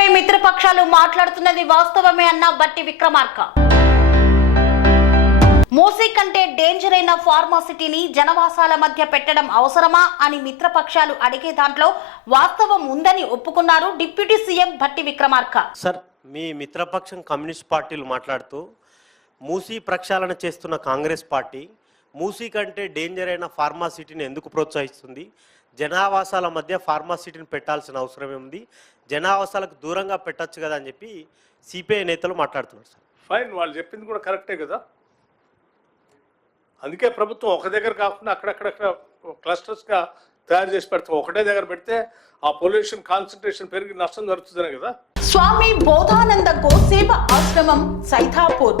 దీనిపై మిత్రపక్షాలు మాట్లాడుతున్నది వాస్తవమే అన్న బట్టి విక్రమార్క. మూసీ కంటే డేంజర్ అయిన ఫార్మాసిటీని జనవాసాల మధ్య పెట్టడం అవసరమా అని మిత్రపక్షాలు అడిగే దాంట్లో వాస్తవం ఉందని ఒప్పుకున్నారు deputy CM Bhatti Vikramarka. Sir మీ మిత్రపక్షం కమ్యూనిస్ట్ పార్టీలు మాట్లాడుతూ మూసీ ప్రక్షాళన చేస్తున్న కాంగ్రెస్ పార్టీ మూసీ కంటే డేంజర్ అయిన ఫార్మాసిటీని ఎందుకు ప్రోత్సహిస్తుంది? జనావాసాల మధ్య ఫార్మాసిటీని పెట్టాల్సిన అవసరం ఉంది జనావాసాలకు దూరంగా పెట్టొచ్చు కదా అని చెప్పి సిపిఐ నేతలు మాట్లాడుతున్నారు సార్. ఫైన్ వాళ్ళు చెప్పింది కూడా కరెక్టే కదా. అందుకే ప్రభుత్వం ఒక దగ్గర కాకుండా అక్కడక్కడక్కడ క్లస్టర్స్గా తయారు చేసి పెడతాం. ఒకటే దగ్గర పెడితే ఆ పొల్యూషన్ కాన్సన్ట్రేషన్ పెరిగి నష్టం జరుగుతుందనే కదా. స్వామి బోధానంద గోసేవ ఆశ్రమం సైథాపూర్